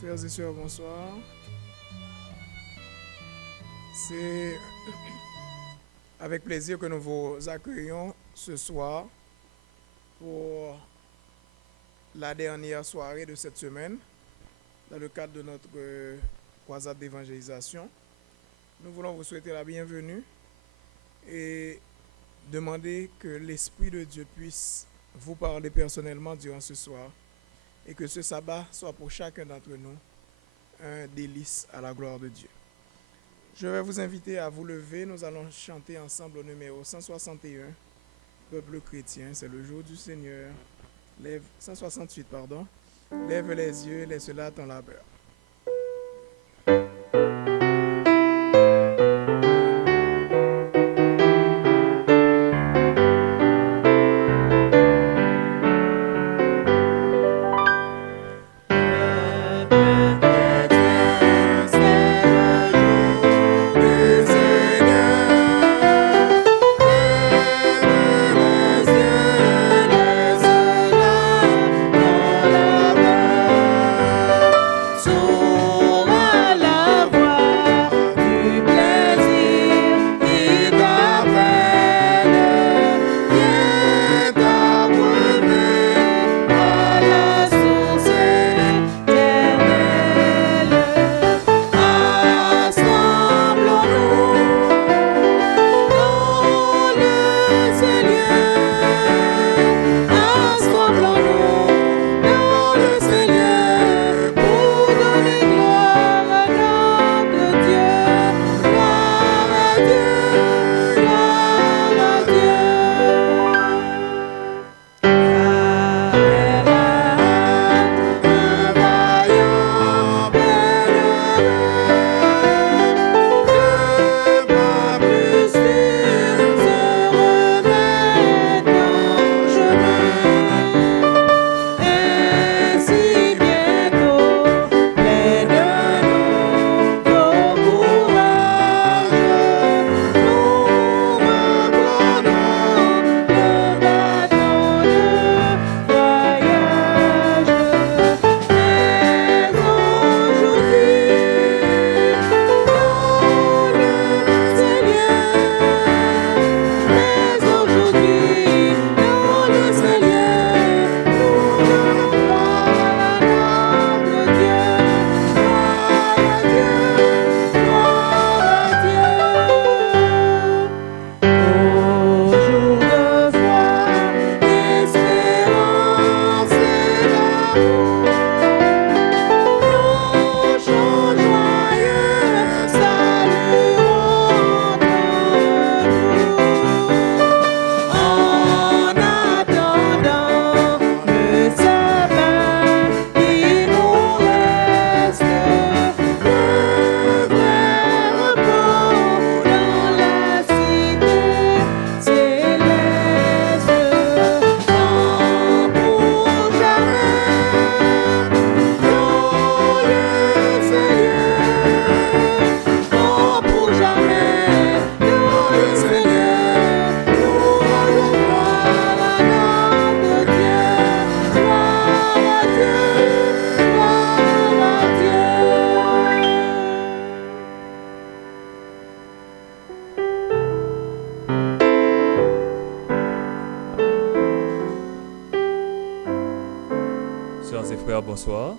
Frères et sœurs, bonsoir. C'est avec plaisir que nous vous accueillons ce soir pour la dernière soirée de cette semaine dans le cadre de notre croisade d'évangélisation. Nous voulons vous souhaiter la bienvenue et demander que l'Esprit de Dieu puisse vous parler personnellement durant ce soir et que ce sabbat soit pour chacun d'entre nous un délice à la gloire de Dieu. Je vais vous inviter à vous lever. Nous allons chanter ensemble au numéro 161, Peuple chrétien, c'est le jour du Seigneur. 168, pardon. Lève les yeux, laisse-la à ton labeur. Sœurs et frères, bonsoir.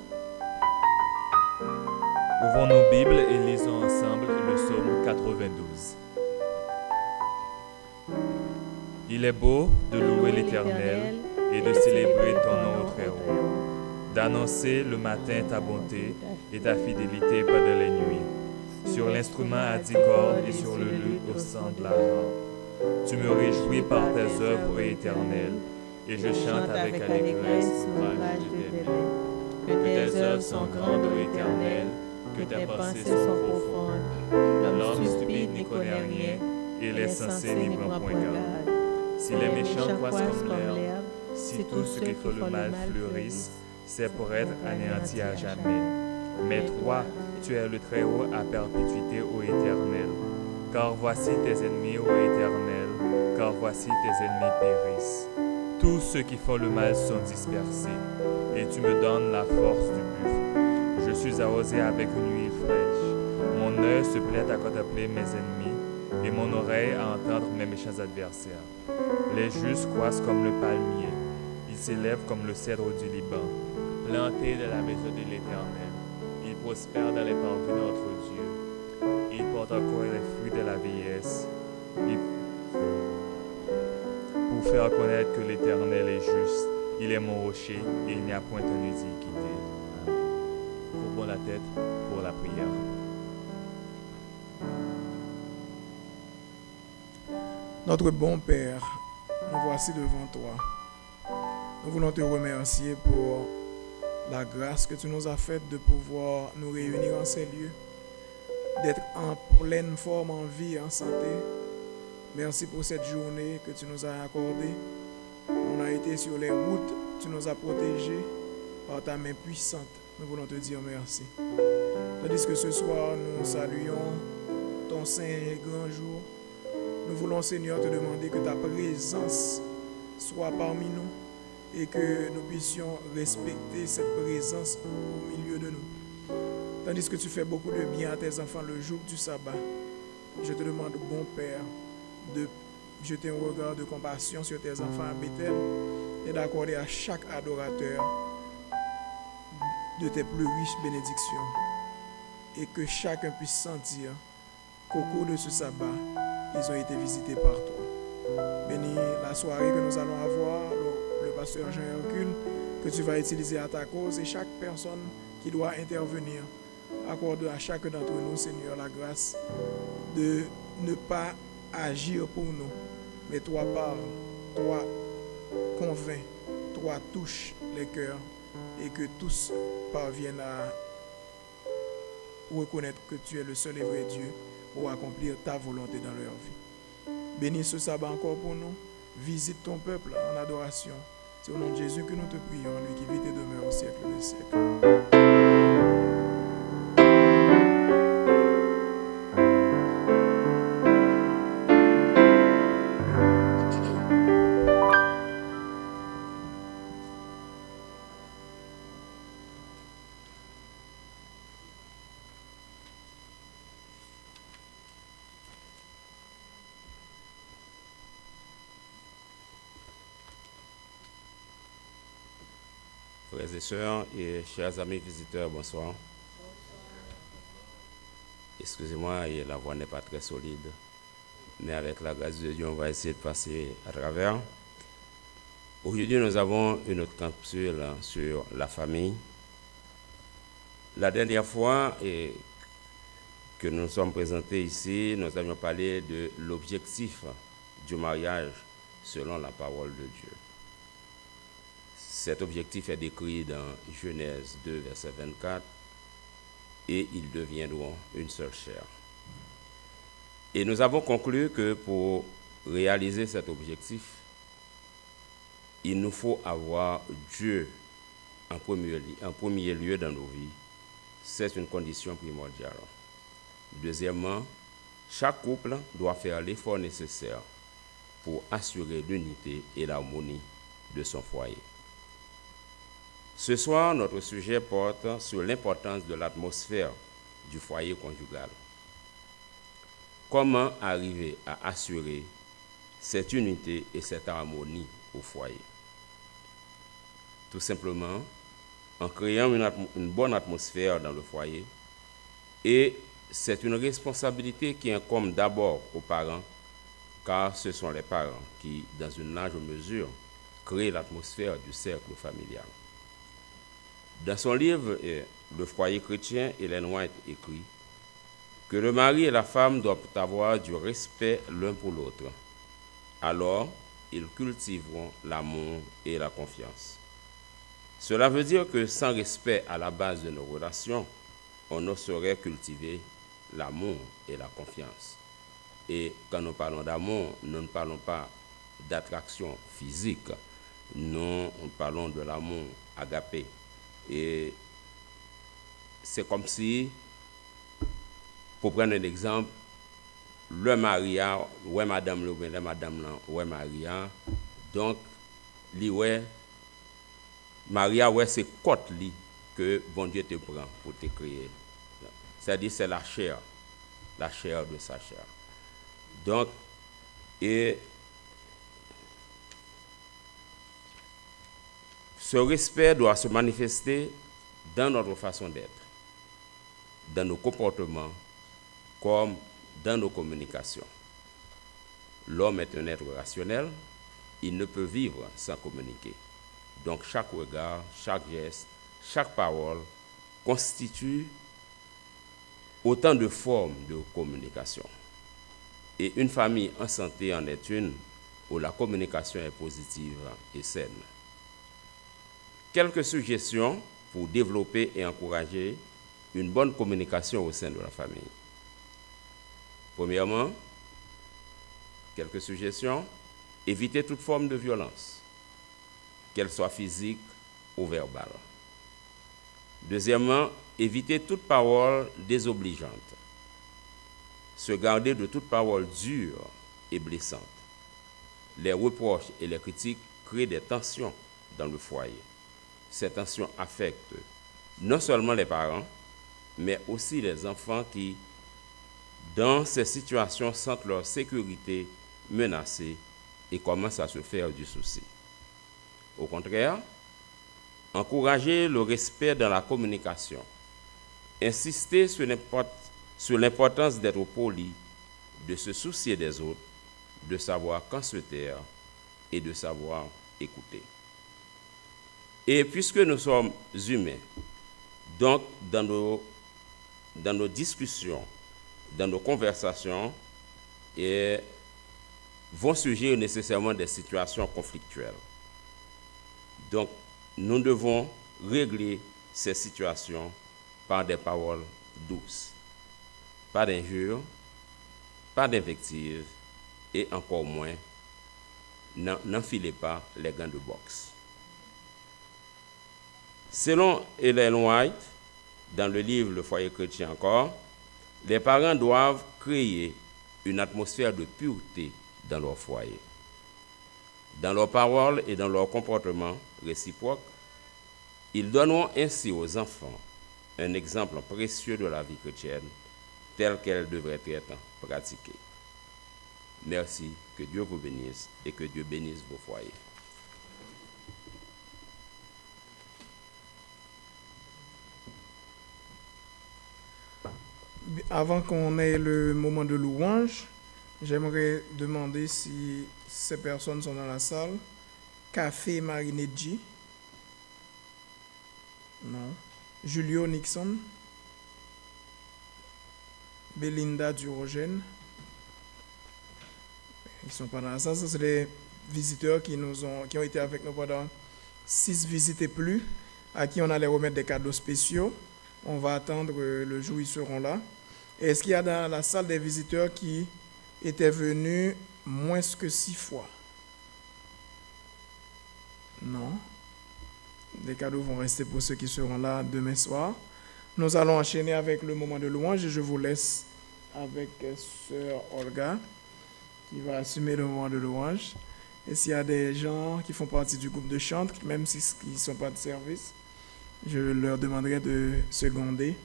Ouvrons nos Bibles et lisons ensemble le psaume 92. Il est beau de louer l'Éternel et de célébrer ton nom au Très-Haut, d'annoncer le matin ta bonté et ta fidélité pendant les nuits, sur l'instrument à 10 cordes et sur le luth au son de la harpe. Tu me réjouis par tes œuvres, ô Éternel, et je chante avec allégresse l'ouvrage de tes mains. Que tes œuvres sont grandes, ô Éternel, que tes pensées sont profondes. L'homme stupide n'y connaît rien, et les sensés n'y prend point garde. Si les méchants croissent comme l'herbe, si tous ceux qui font le mal fleurissent, c'est pour être anéantis à jamais. Mais toi, tu es le Très-Haut à perpétuité, ô Éternel. Car voici tes ennemis, ô Éternel, car voici tes ennemis périssent. Tous ceux qui font le mal sont dispersés, et tu me donnes la force du buffle. Je Je suis arrosé avec une huile fraîche. Mon œil se plaît à contempler mes ennemis et mon oreille à entendre mes méchants adversaires. Les justes croissent comme le palmier. Ils s'élèvent comme le cèdre du Liban. Plantés de la maison de l'Éternel, ils prospèrent dans les parvis de notre Dieu. Ils portent encore les fruits de la vieillesse. Pour faire connaître que l'Éternel est juste, il est mon rocher et il n'y a point d'iniquité. Courbons la tête pour la prière. Notre bon Père, nous voici devant toi. Nous voulons te remercier pour la grâce que tu nous as faite de pouvoir nous réunir en ces lieux, d'être en pleine forme, en vie, en santé. Merci pour cette journée que tu nous as accordée. On a été sur les routes, tu nous as protégés par ta main puissante. Nous voulons te dire merci. Tandis que ce soir, nous saluons ton saint et grand jour. Nous voulons, Seigneur, te demander que ta présence soit parmi nous et que nous puissions respecter cette présence au milieu de nous. Tandis que tu fais beaucoup de bien à tes enfants le jour du sabbat, je te demande, bon Père, de jeter un regard de compassion sur tes enfants à Bethel et d'accorder à chaque adorateur de tes plus riches bénédictions. Et que chacun puisse sentir qu'au cours de ce sabbat, ils ont été visités par toi. Bénis la soirée que nous allons avoir, le pasteur Jean Hercule, que tu vas utiliser à ta cause, et chaque personne qui doit intervenir. Accorde à chacun d'entre nous, Seigneur, la grâce de ne pas agir pour nous, mais toi parle, toi convainc, toi touche les cœurs, et que tous parviennent à reconnaître que tu es le seul et vrai Dieu pour accomplir ta volonté dans leur vie. Bénis ce sabbat encore pour nous. Visite ton peuple en adoration. C'est au nom de Jésus que nous te prions, lui qui vit et demeure au siècle des siècles. Frères et sœurs et chers amis visiteurs, bonsoir. Excusez-moi, la voix n'est pas très solide, mais avec la grâce de Dieu, on va essayer de passer à travers. Aujourd'hui, nous avons une autre capsule sur la famille. La dernière fois que nous sommes présentés ici, nous avions parlé de l'objectif du mariage selon la parole de Dieu. Cet objectif est décrit dans Genèse 2, verset 24, et ils deviendront une seule chair. Et nous avons conclu que pour réaliser cet objectif, il nous faut avoir Dieu en premier lieu dans nos vies. C'est une condition primordiale. Deuxièmement, chaque couple doit faire l'effort nécessaire pour assurer l'unité et l'harmonie de son foyer. Ce soir, notre sujet porte sur l'importance de l'atmosphère du foyer conjugal. Comment arriver à assurer cette unité et cette harmonie au foyer? Tout simplement en créant une bonne atmosphère dans le foyer. Et c'est une responsabilité qui incombe d'abord aux parents, car ce sont les parents qui, dans une large mesure, créent l'atmosphère du cercle familial. Dans son livre « Le foyer chrétien », Ellen White écrit que le mari et la femme doivent avoir du respect l'un pour l'autre. Alors, ils cultiveront l'amour et la confiance. Cela veut dire que sans respect à la base de nos relations, on ne saurait cultiver l'amour et la confiance. Et quand nous parlons d'amour, nous ne parlons pas d'attraction physique, nous parlons de l'amour agapé. Et c'est comme si, pour prendre un exemple, le Maria, ouais madame, le madame, ouais Maria, donc, li ouais, Maria, ouais c'est côte li, que bon Dieu te prend pour te créer. C'est-à-dire c'est la chair de sa chair. Donc, et ce respect doit se manifester dans notre façon d'être, dans nos comportements, comme dans nos communications. L'homme est un être rationnel, il ne peut vivre sans communiquer. Donc chaque regard, chaque geste, chaque parole constitue autant de formes de communication. Et une famille en santé en est une où la communication est positive et saine. Quelques suggestions pour développer et encourager une bonne communication au sein de la famille. Premièrement, quelques suggestions, éviter toute forme de violence, qu'elle soit physique ou verbale. Deuxièmement, éviter toute parole désobligeante. Se garder de toute parole dure et blessante. Les reproches et les critiques créent des tensions dans le foyer. Ces tensions affectent non seulement les parents, mais aussi les enfants qui, dans ces situations, sentent leur sécurité menacée et commencent à se faire du souci. Au contraire, encourager le respect dans la communication, insister sur l'importance d'être poli, de se soucier des autres, de savoir quand se taire et de savoir écouter. Et puisque nous sommes humains, donc dans nos discussions, dans nos conversations, vont surgir nécessairement des situations conflictuelles. Donc, nous devons régler ces situations par des paroles douces, pas d'injures, pas d'invectives, et encore moins, n'enfilez pas les gants de boxe. Selon Ellen White, dans le livre Le foyer chrétien encore, les parents doivent créer une atmosphère de pureté dans leur foyer. Dans leurs paroles et dans leur comportement réciproque, ils donneront ainsi aux enfants un exemple précieux de la vie chrétienne telle qu'elle devrait être pratiquée. Merci, que Dieu vous bénisse et que Dieu bénisse vos foyers. Avant qu'on ait le moment de louange, j'aimerais demander si ces personnes sont dans la salle. Café Marineggi. Non. Julio Nixon. Belinda Durogène. Ils ne sont pas dans la salle. Ça, c'est les visiteurs qui ont été avec nous pendant 6 visites et plus, à qui on allait remettre des cadeaux spéciaux. On va attendre le jour où ils seront là. Est-ce qu'il y a dans la salle des visiteurs qui étaient venus moins que 6 fois? Non. Les cadeaux vont rester pour ceux qui seront là demain soir. Nous allons enchaîner avec le moment de louange et je vous laisse avec sœur Olga qui va assumer le moment de louange. Et s'il y a des gens qui font partie du groupe de chant, même s'ils ne sont pas de service, je leur demanderai de seconder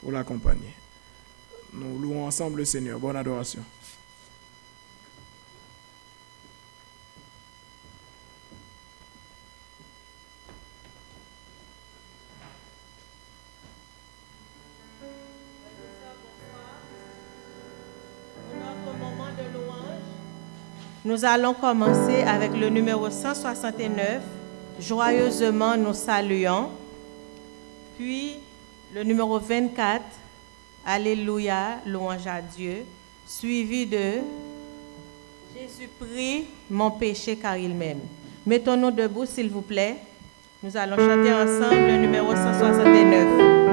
pour l'accompagner. Nous louons ensemble le Seigneur. Bonne adoration. Nous allons commencer avec le numéro 169, Joyeusement nous saluons, puis le numéro 24, Alléluia, louange à Dieu, suivi de Jésus prie mon péché car il m'aime. Mettons-nous debout s'il vous plaît. Nous allons chanter ensemble le numéro 169. Nous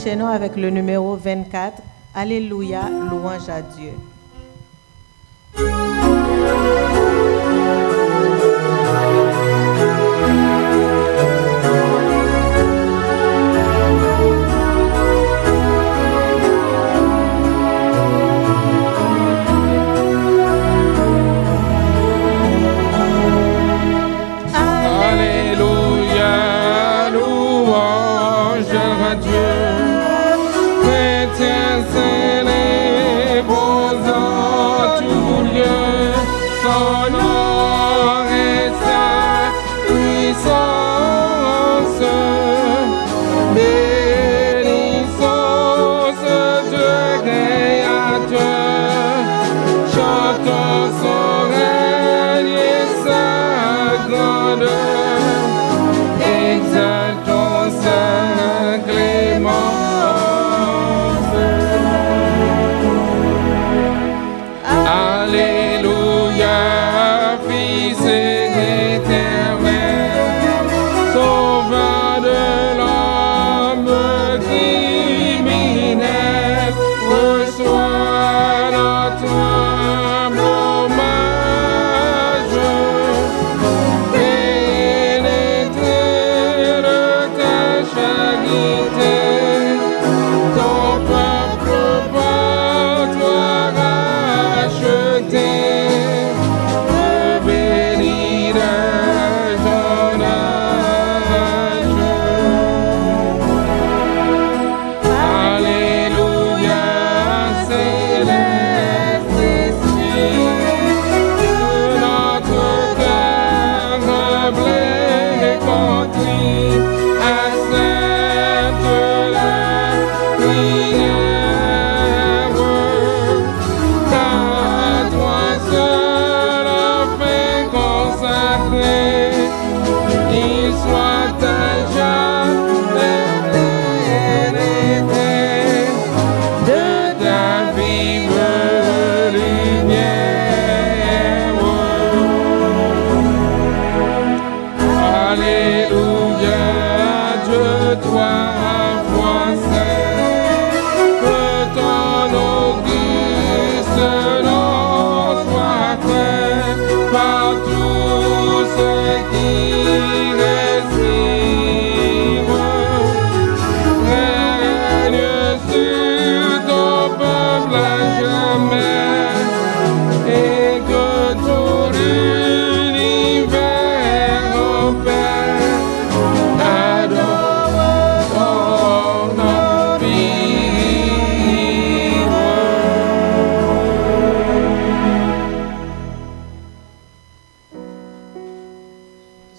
enchaînons avec le numéro 24. Alléluia, louange à Dieu.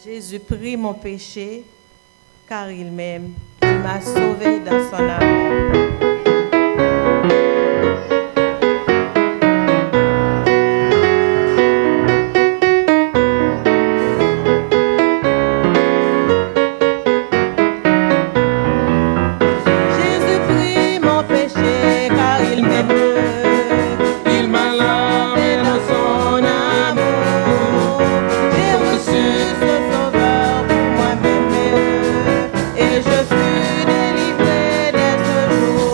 Jésus prie mon péché, car il m'aime. Il m'a sauvé dans son amour. Et je fus délivré dès ce jour.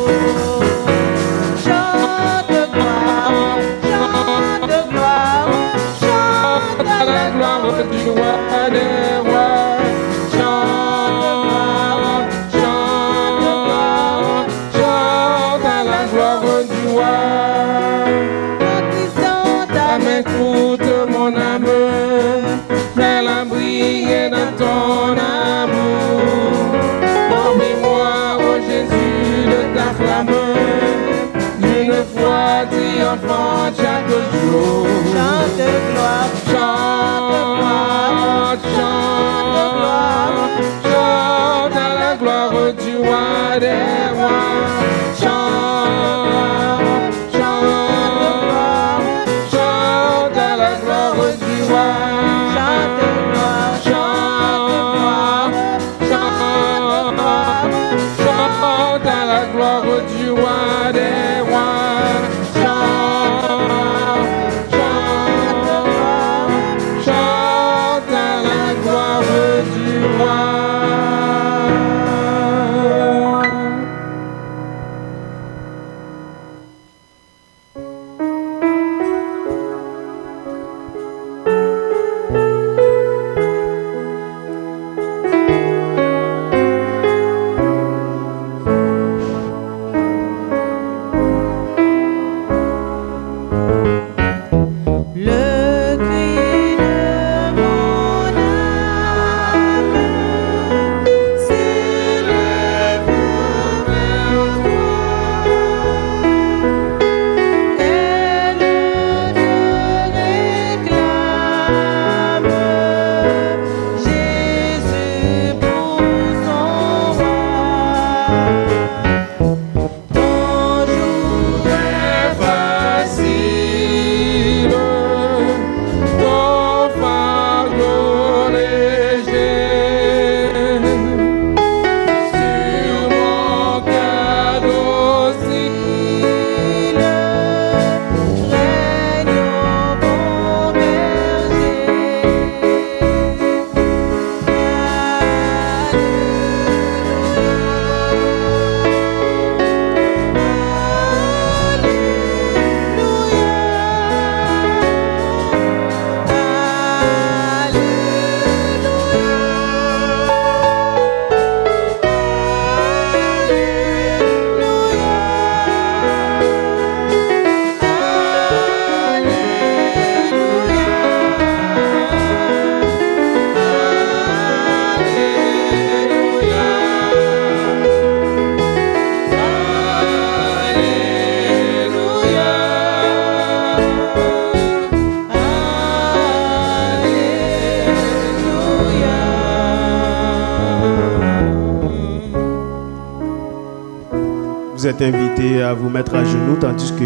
vous êtes invités à vous mettre à genoux tandis que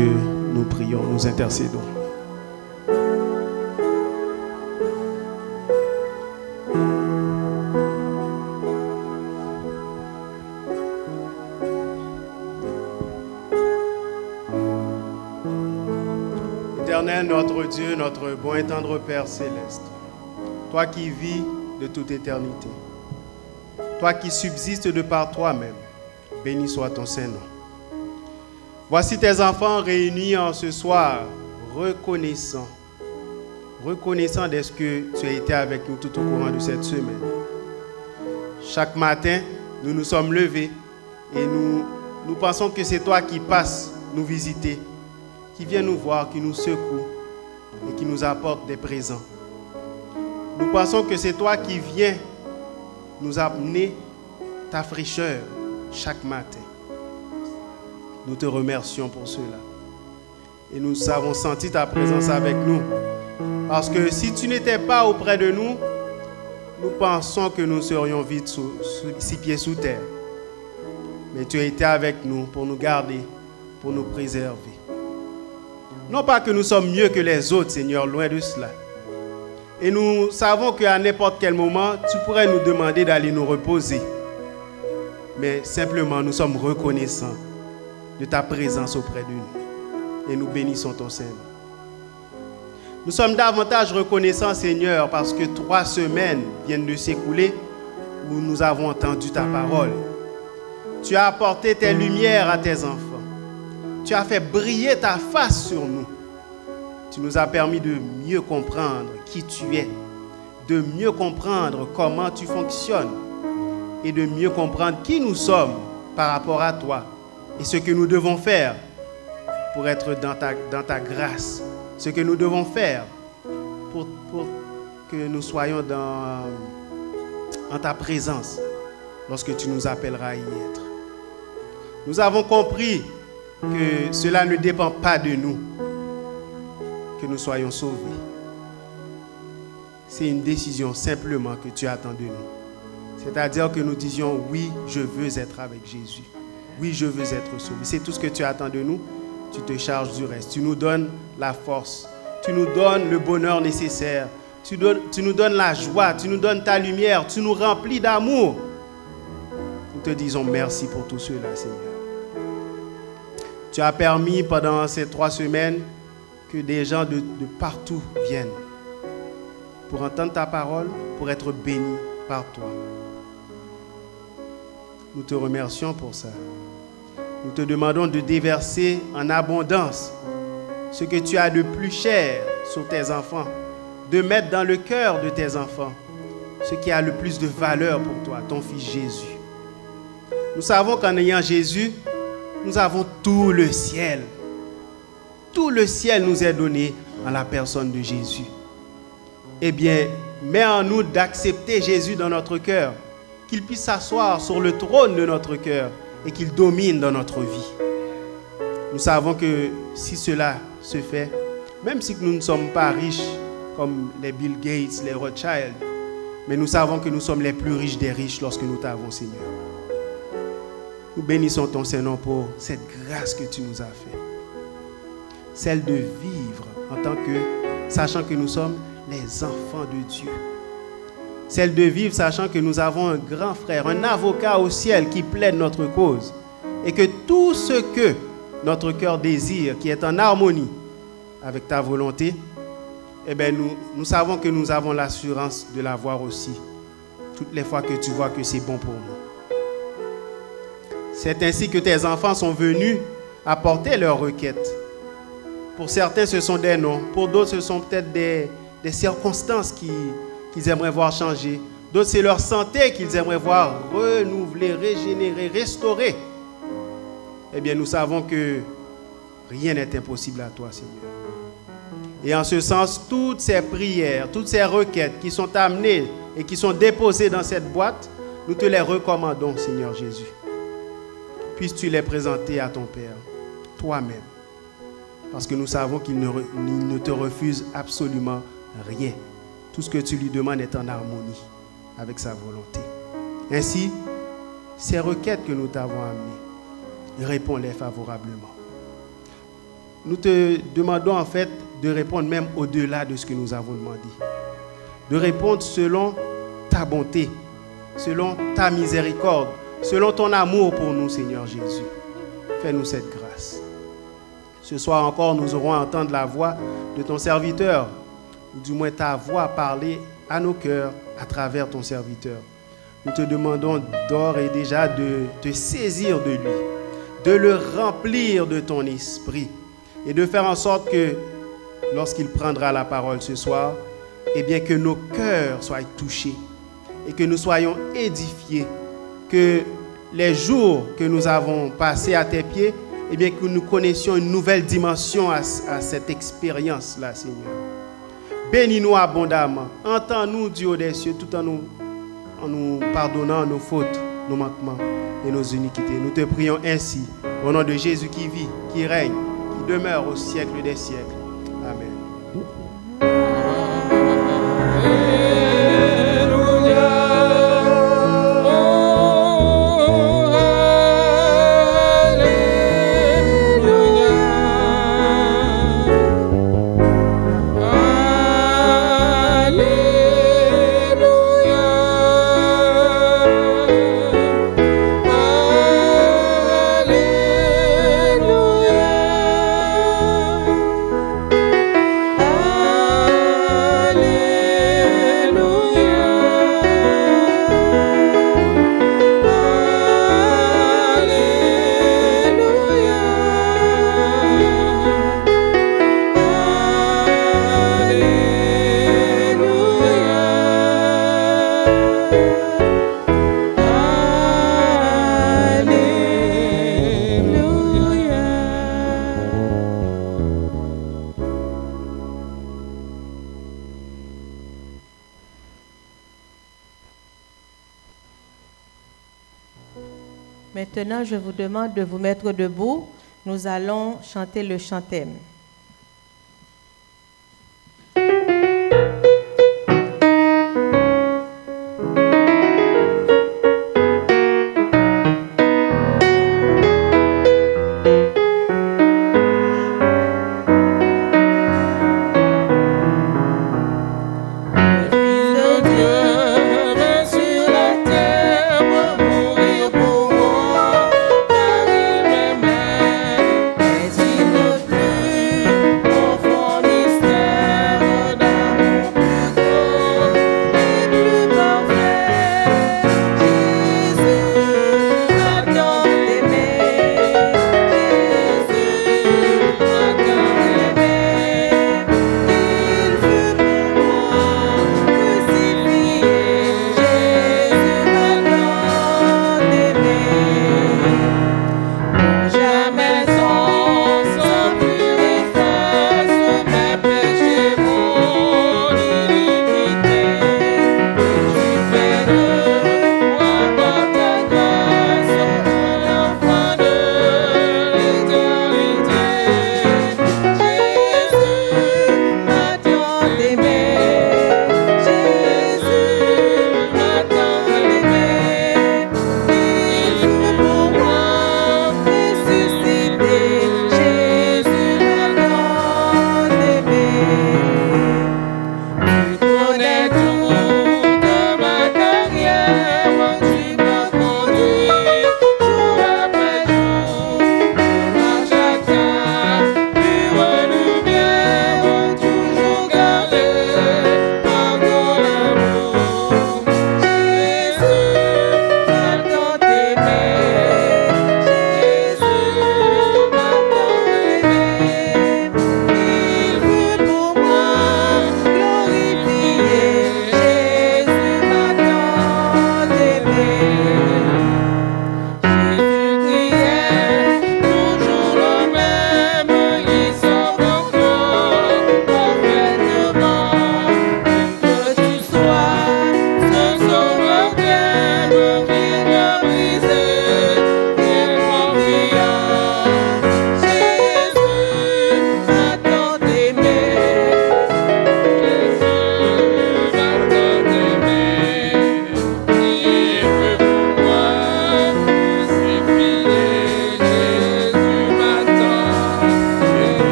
nous prions, nous intercédons. Éternel, notre Dieu, notre bon et tendre Père céleste, toi qui vis de toute éternité, toi qui subsistes de par toi-même, béni soit ton Saint-Nom. Voici tes enfants réunis en ce soir, reconnaissants de ce que tu as été avec nous tout au courant de cette semaine. Chaque matin, nous nous sommes levés et nous pensons que c'est toi qui passes nous visiter, qui viens nous voir, qui nous secoue et qui nous apporte des présents. Nous pensons que c'est toi qui viens nous amener ta fraîcheur chaque matin. Nous te remercions pour cela. Et nous avons senti ta présence avec nous. Parce que si tu n'étais pas auprès de nous, nous pensons que nous serions vite six pieds sous terre. Mais tu as été avec nous pour nous garder, pour nous préserver. Non pas que nous sommes mieux que les autres, Seigneur, loin de cela. Et nous savons qu'à n'importe quel moment, tu pourrais nous demander d'aller nous reposer. Mais simplement, nous sommes reconnaissants de ta présence auprès de nous. Et nous bénissons ton Saint-Nom. Nous sommes davantage reconnaissants, Seigneur, parce que 3 semaines viennent de s'écouler où nous avons entendu ta parole. Tu as apporté tes lumières à tes enfants. Tu as fait briller ta face sur nous. Tu nous as permis de mieux comprendre qui tu es, de mieux comprendre comment tu fonctionnes et de mieux comprendre qui nous sommes par rapport à toi et ce que nous devons faire pour être dans ta grâce, ce que nous devons faire pour que nous soyons en ta présence lorsque tu nous appelleras à y être. Nous avons compris que cela ne dépend pas de nous, que nous soyons sauvés. C'est une décision simplement que tu attends de nous. C'est-à-dire que nous disions, oui, je veux être avec Jésus. Oui, je veux être sauvé. C'est tout ce que tu attends de nous. Tu te charges du reste. Tu nous donnes la force. Tu nous donnes le bonheur nécessaire. Tu nous donnes la joie. Tu nous donnes ta lumière. Tu nous remplis d'amour. Nous te disons merci pour tout cela, Seigneur. Tu as permis pendant ces 3 semaines que des gens de partout viennent pour entendre ta parole, pour être bénis par toi. Nous te remercions pour ça. Nous te demandons de déverser en abondance ce que tu as de plus cher sur tes enfants, de mettre dans le cœur de tes enfants ce qui a le plus de valeur pour toi, ton Fils Jésus. Nous savons qu'en ayant Jésus, nous avons tout le ciel. Tout le ciel nous est donné en la personne de Jésus. Eh bien, mets en nous d'accepter Jésus dans notre cœur, qu'il puisse s'asseoir sur le trône de notre cœur et qu'il domine dans notre vie. Nous savons que si cela se fait, même si nous ne sommes pas riches comme les Bill Gates, les Rothschild, mais nous savons que nous sommes les plus riches des riches lorsque nous t'avons, Seigneur. Nous bénissons ton Seigneur pour cette grâce que tu nous as faite. Celle de vivre en tant que, sachant que nous sommes les enfants de Dieu. Celle de vivre sachant que nous avons un grand frère, un avocat au ciel qui plaide notre cause. Et que tout ce que notre cœur désire, qui est en harmonie avec ta volonté, eh bien nous savons que nous avons l'assurance de l'avoir aussi. Toutes les fois que tu vois que c'est bon pour nous. C'est ainsi que tes enfants sont venus apporter leurs requêtes. Pour certains, ce sont des noms. Pour d'autres, ce sont peut-être des circonstances qu'ils aimeraient voir changer. D'autres, c'est leur santé qu'ils aimeraient voir renouvelée, régénérée, restaurée. Eh bien, nous savons que rien n'est impossible à toi, Seigneur. Et en ce sens, toutes ces prières, toutes ces requêtes qui sont amenées et qui sont déposées dans cette boîte, nous te les recommandons, Seigneur Jésus. Puisses-tu les présenter à ton Père, toi-même. Parce que nous savons qu'il ne te refuse absolument rien. Tout ce que tu lui demandes est en harmonie avec sa volonté. Ainsi, ces requêtes que nous t'avons amenées, réponds-les favorablement. Nous te demandons en fait de répondre même au-delà de ce que nous avons demandé. De répondre selon ta bonté, selon ta miséricorde, selon ton amour pour nous, Seigneur Jésus. Fais-nous cette grâce. Ce soir encore, nous aurons à entendre la voix de ton serviteur, ou du moins ta voix parler à nos cœurs à travers ton serviteur. Nous te demandons d'ores et déjà de te saisir de lui, de le remplir de ton esprit et de faire en sorte que lorsqu'il prendra la parole ce soir, eh bien que nos cœurs soient touchés et que nous soyons édifiés, que les jours que nous avons passés à tes pieds, eh bien que nous connaissions une nouvelle dimension à cette expérience-là, Seigneur. Bénis-nous abondamment. Entends-nous, Dieu des cieux, tout en nous pardonnant nos fautes, nos manquements et nos iniquités. Nous te prions ainsi, au nom de Jésus qui vit, qui règne, qui demeure au siècle des siècles. Amen. Maintenant, je vous demande de vous mettre debout. Nous allons chanter le chantème. Mais il ne pleut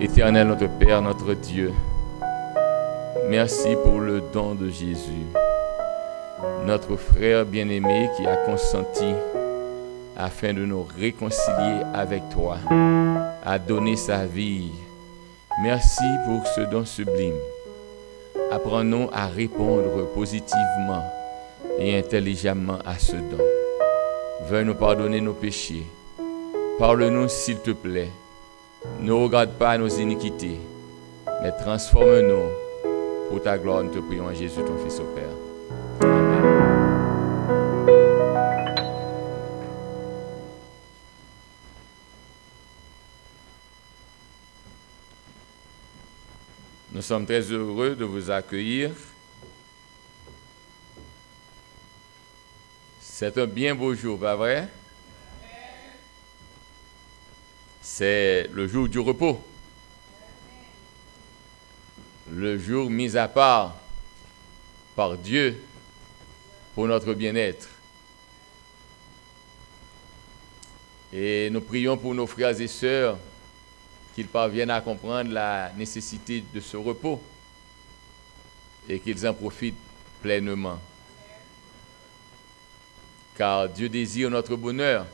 Éternel notre Père, notre Dieu, merci pour le don de Jésus, notre frère bien-aimé qui a consenti afin de nous réconcilier avec toi, a donné sa vie. Merci pour ce don sublime. Apprends-nous à répondre positivement et intelligemment à ce don. Veuille nous pardonner nos péchés. Parle-nous s'il te plaît. Ne regarde pas nos iniquités, mais transforme-nous pour ta gloire. Nous te prions en Jésus, ton Fils au Père. Amen. Nous sommes très heureux de vous accueillir. C'est un bien beau jour, pas vrai? C'est le jour du repos. Le jour mis à part par Dieu pour notre bien-être. Et nous prions pour nos frères et sœurs qu'ils parviennent à comprendre la nécessité de ce repos et qu'ils en profitent pleinement. Car Dieu désire notre bonheur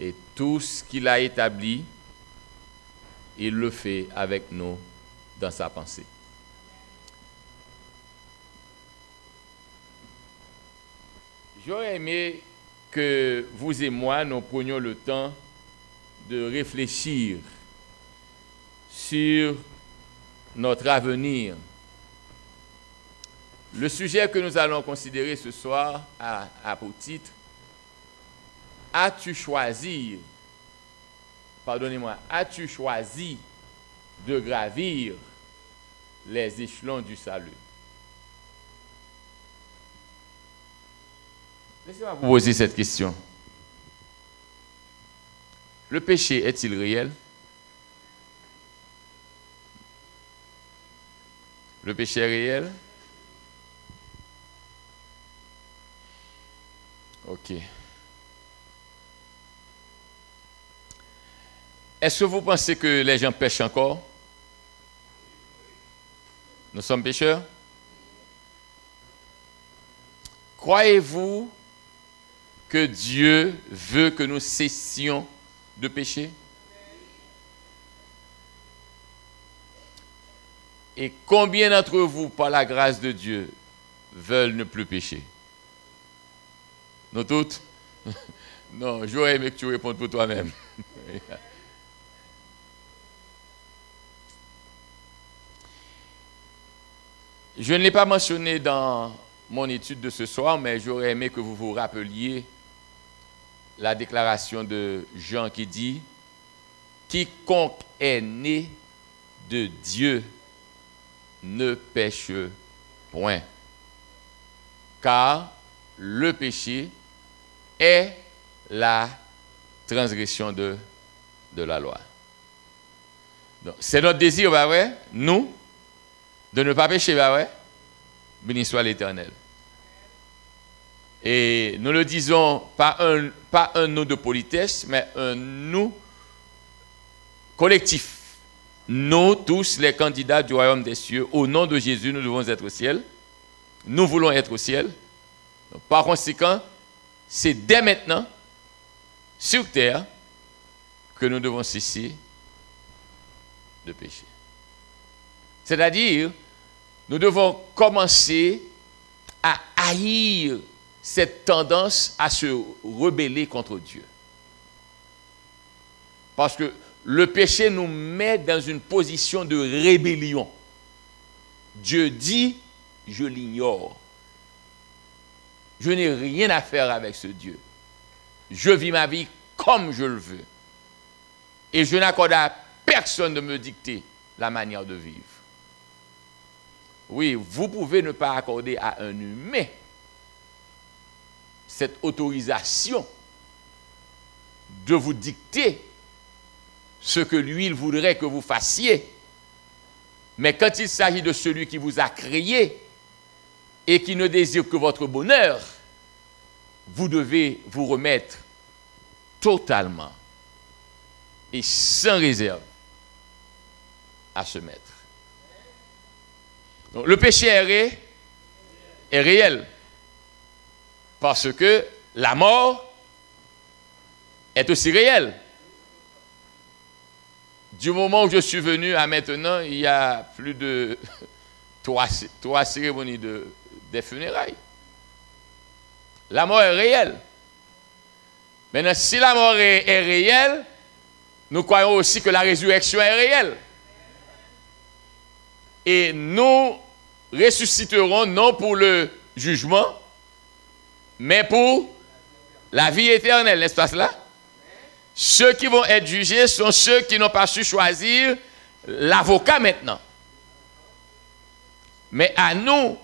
et tout ce qu'il a établi, il le fait avec nous dans sa pensée. J'aurais aimé que vous et moi, nous prenions le temps de réfléchir sur notre avenir. Le sujet que nous allons considérer ce soir a pour titre « As-tu choisi de gravir les échelons du salut ?» Laissez-moi vous poser cette question. Le péché est-il réel? Le péché est réel? Ok. Est-ce que vous pensez que les gens pêchent encore? Nous sommes pécheurs? Croyez-vous que Dieu veut que nous cessions de pécher? Et combien d'entre vous, par la grâce de Dieu, veulent ne plus pécher? Nous toutes? Non, j'aurais aimé que tu répondes pour toi-même. Je ne l'ai pas mentionné dans mon étude de ce soir, mais j'aurais aimé que vous vous rappeliez la déclaration de Jean qui dit « Quiconque est né de Dieu ne pêche point, car le péché est la transgression de la loi. » C'est notre désir, bah ouais, nous, de ne pas pécher, bah ouais. Béni soit l'Éternel. Et nous le disons, pas un nous de politesse, mais un nous collectif. Nous, tous les candidats du royaume des cieux, au nom de Jésus, nous devons être au ciel. Nous voulons être au ciel. Donc, par conséquent, c'est dès maintenant, sur terre, que nous devons cesser de pécher. C'est-à-dire, nous devons commencer à haïr cette tendance à se rebeller contre Dieu. Parce que le péché nous met dans une position de rébellion. Dieu dit, je l'ignore. Je n'ai rien à faire avec ce Dieu. Je vis ma vie comme je le veux. Et je n'accorde à personne de me dicter la manière de vivre. Oui, vous pouvez ne pas accorder à un humain cette autorisation de vous dicter ce que lui, il voudrait que vous fassiez. Mais quand il s'agit de celui qui vous a créé et qui ne désire que votre bonheur, vous devez vous remettre totalement et sans réserve à se mettre. Donc, le péché est réel. Parce que la mort est aussi réelle. Du moment où je suis venu à maintenant, il y a plus de trois cérémonies des funérailles. La mort est réelle. Maintenant, si la mort est réelle, nous croyons aussi que la résurrection est réelle. Et nous ressusciterons non pour le jugement, mais pour la vie éternelle, n'est-ce pas cela? Ceux qui vont être jugés sont ceux qui n'ont pas su choisir l'avocat maintenant. Mais à nous,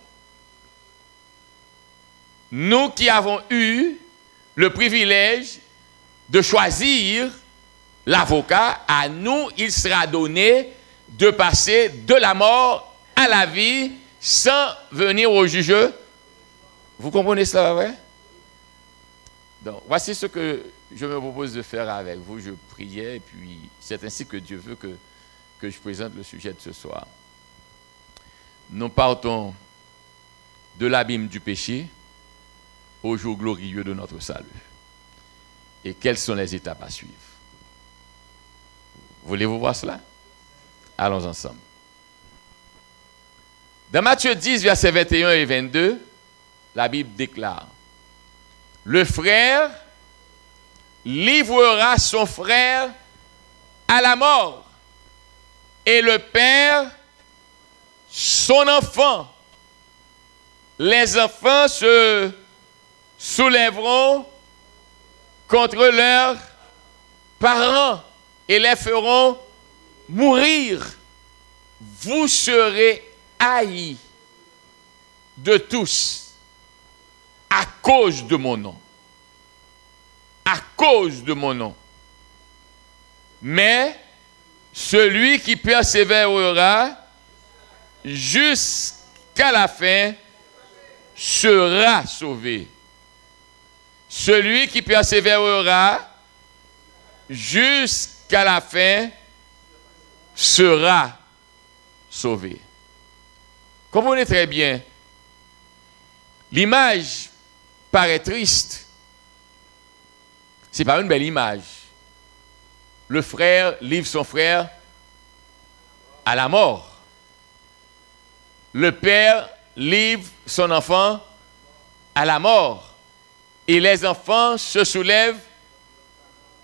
nous qui avons eu le privilège de choisir l'avocat, à nous, il sera donné de passer de la mort à la vie sans venir au jugement. Vous comprenez cela, vrai? Donc, voici ce que je me propose de faire avec vous. Je priais et puis c'est ainsi que Dieu veut que je présente le sujet de ce soir. Nous partons de l'abîme du péché au jour glorieux de notre salut. Et quelles sont les étapes à suivre? Voulez-vous voir cela? Allons ensemble. Dans Matthieu 10, versets 21 et 22, la Bible déclare: le frère livrera son frère à la mort, et le père son enfant. Les enfants se soulèveront contre leurs parents et les feront mourir. Vous serez haïs de tous à cause de mon nom. À cause de mon nom. Mais celui qui persévérera jusqu'à la fin sera sauvé. Celui qui persévérera jusqu'à la fin sera sauvé. Comprenez très bien, l'image paraît triste. Ce n'est pas une belle image. Le frère livre son frère à la mort. Le père livre son enfant à la mort. Et les enfants se soulèvent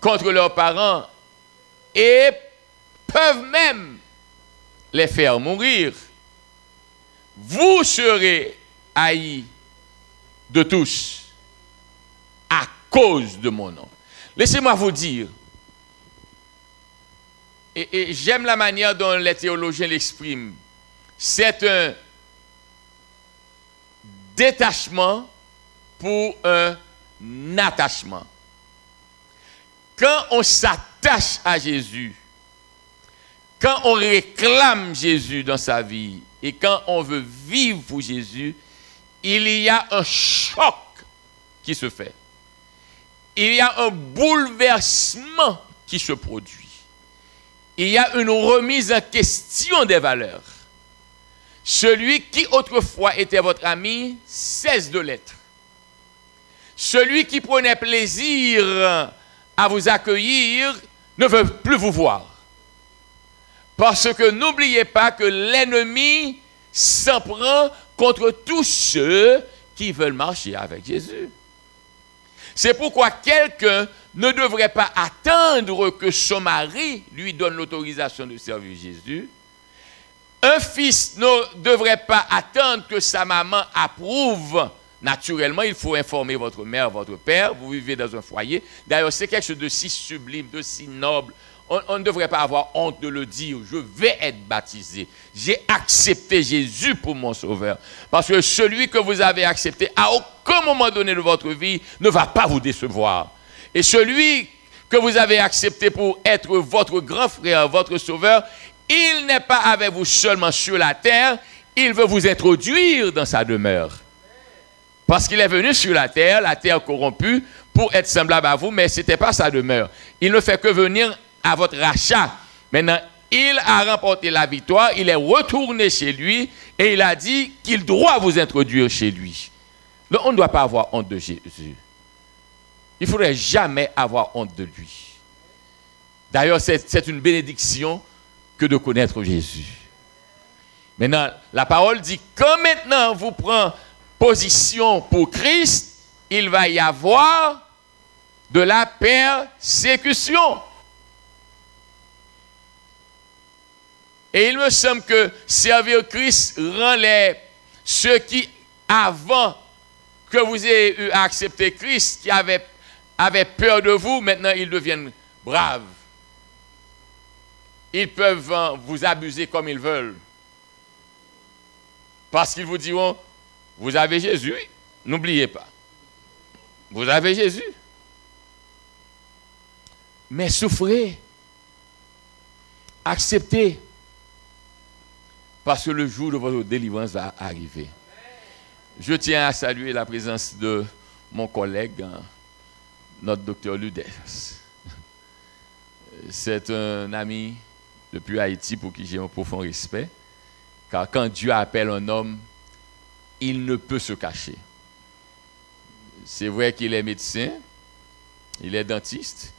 contre leurs parents et peuvent même les faire mourir. Vous serez haïs de tous à cause de mon nom. Laissez-moi vous dire, et j'aime la manière dont les théologiens l'expriment, c'est un détachement pour un attachement. Quand on s'attache à Jésus, quand on réclame Jésus dans sa vie et quand on veut vivre pour Jésus, il y a un choc qui se fait. Il y a un bouleversement qui se produit. Il y a une remise en question des valeurs. Celui qui autrefois était votre ami cesse de l'être. Celui qui prenait plaisir à vous accueillir ne veut plus vous voir. Parce que n'oubliez pas que l'ennemi s'en prend contre tous ceux qui veulent marcher avec Jésus. C'est pourquoi quelqu'un ne devrait pas attendre que son mari lui donne l'autorisation de servir Jésus. Un fils ne devrait pas attendre que sa maman approuve. Naturellement, il faut informer votre mère, votre père. Vous vivez dans un foyer. D'ailleurs, c'est quelque chose de si sublime, de si noble. On ne devrait pas avoir honte de le dire. Je vais être baptisé. J'ai accepté Jésus pour mon sauveur. Parce que celui que vous avez accepté, à aucun moment donné de votre vie, ne va pas vous décevoir. Et celui que vous avez accepté pour être votre grand frère, votre sauveur, il n'est pas avec vous seulement sur la terre, il veut vous introduire dans sa demeure. Parce qu'il est venu sur la terre corrompue, pour être semblable à vous, mais ce n'était pas sa demeure. Il ne fait que venir à votre rachat. Maintenant, il a remporté la victoire, il est retourné chez lui et il a dit qu'il doit vous introduire chez lui. Donc on ne doit pas avoir honte de Jésus. Il ne faudrait jamais avoir honte de lui. D'ailleurs, c'est une bénédiction que de connaître Jésus. Maintenant, la parole dit, quand maintenant vous prenez position pour Christ, il va y avoir de la persécution. Et il me semble que servir Christ rend ceux qui, avant que vous ayez eu à accepter Christ, qui avaient peur de vous, maintenant ils deviennent braves. Ils peuvent vous abuser comme ils veulent. Parce qu'ils vous diront, vous avez Jésus, n'oubliez pas. Vous avez Jésus. Mais souffrez. Acceptez. Parce que le jour de votre délivrance va arriver. Je tiens à saluer la présence de mon collègue, notre docteur Luders. C'est un ami depuis Haïti pour qui j'ai un profond respect. Car quand Dieu appelle un homme, il ne peut se cacher. C'est vrai qu'il est médecin, il est dentiste,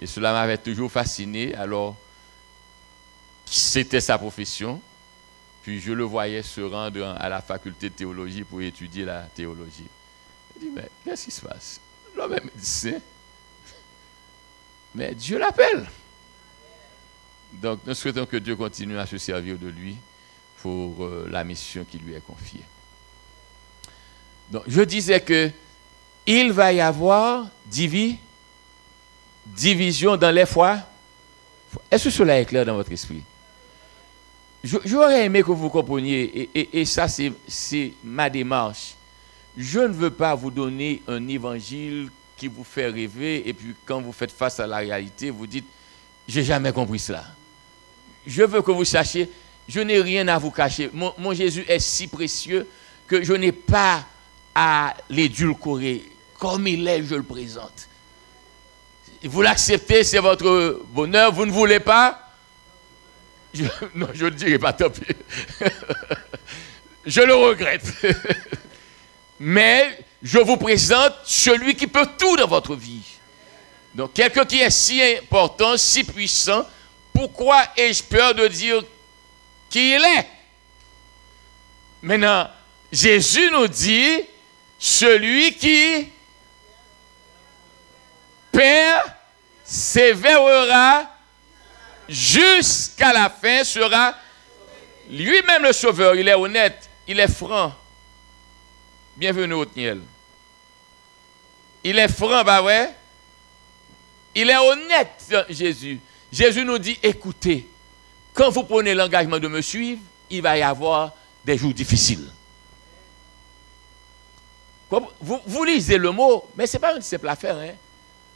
et cela m'avait toujours fasciné. Alors, c'était sa profession. Puis je le voyais se rendre à la faculté de théologie pour étudier la théologie. Je dis, mais qu'est-ce qui se passe? L'homme est médecin, mais Dieu l'appelle. Donc nous souhaitons que Dieu continue à se servir de lui pour la mission qui lui est confiée. Donc je disais que il va y avoir division dans les foi. Est-ce que cela est clair dans votre esprit? J'aurais aimé que vous compreniez, et ça c'est ma démarche. Je ne veux pas vous donner un évangile qui vous fait rêver, et puis quand vous faites face à la réalité, vous dites, j'ai jamais compris cela. Je veux que vous sachiez, je n'ai rien à vous cacher. Mon Jésus est si précieux que je n'ai pas à l'édulcorer. Comme il est, je le présente. Vous l'acceptez, c'est votre bonheur. Vous ne voulez pas? Non, je ne le dirai pas, tant pis. Je le regrette. Mais je vous présente celui qui peut tout dans votre vie. Donc, quelqu'un qui est si important, si puissant, pourquoi ai-je peur de dire qui il est? Maintenant, Jésus nous dit, celui qui persévérera jusqu'à la fin sera lui-même le sauveur. Il est honnête, il est franc. Bienvenue au Tniel. Il est franc, bah ouais. Il est honnête, Jésus. Jésus nous dit, écoutez, quand vous prenez l'engagement de me suivre, il va y avoir des jours difficiles. Vous lisez le mot, mais ce n'est pas une simple affaire. Hein?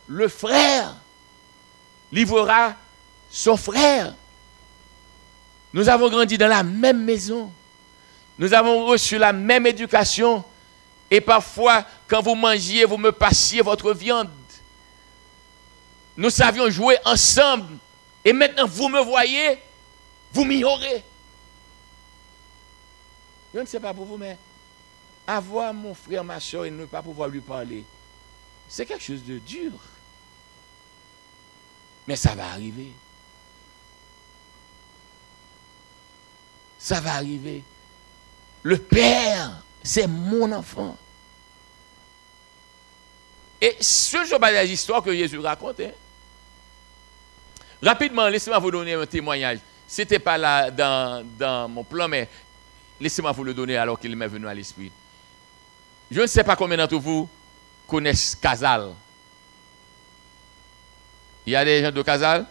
Le frère livrera son frère. Nous avons grandi dans la même maison. Nous avons reçu la même éducation. Et parfois, quand vous mangiez, vous me passiez votre viande. Nous savions jouer ensemble. Et maintenant, vous me voyez, vous m'ignorez. Je ne sais pas pour vous, mais avoir mon frère, ma soeur et ne pas pouvoir lui parler, c'est quelque chose de dur. Mais ça va arriver. Ça va arriver. Le Père, c'est mon enfant. Et ce ne sont pas des histoires que Jésus raconte. Hein. Rapidement, laissez-moi vous donner un témoignage. Ce n'était pas là dans mon plan, mais laissez-moi vous le donner alors qu'il m'est venu à l'esprit. Je ne sais pas combien d'entre vous connaissent Casal. Il y a des gens de Casal?